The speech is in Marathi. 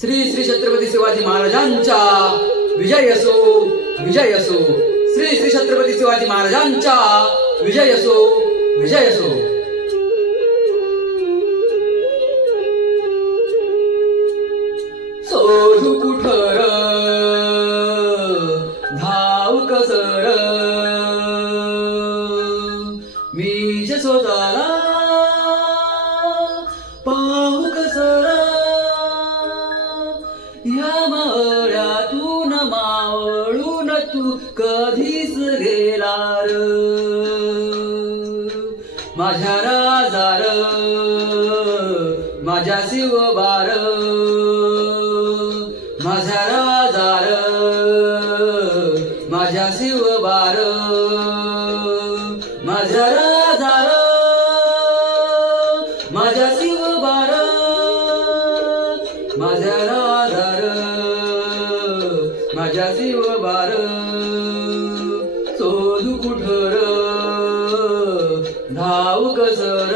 श्री श्री छत्रपती शिवाजी महाराजांचा विजय असो, विजय असो. श्री श्री छत्रपती शिवाजी महाराजांचा विजय असो, विजय असो. सोडू कुठर धाव कसर मी जे स्वतःला पाहू कसर या मावळ्यातून मावळून तू कधीच गेला र माझ्या राजार माझ्या शिवबार माझ्या राजार माझ्या शिवबार माझ्या राजार माझ्या शिवबार माझ्या राजार माझ्या शिवबार शोधू कुठर धाव कसर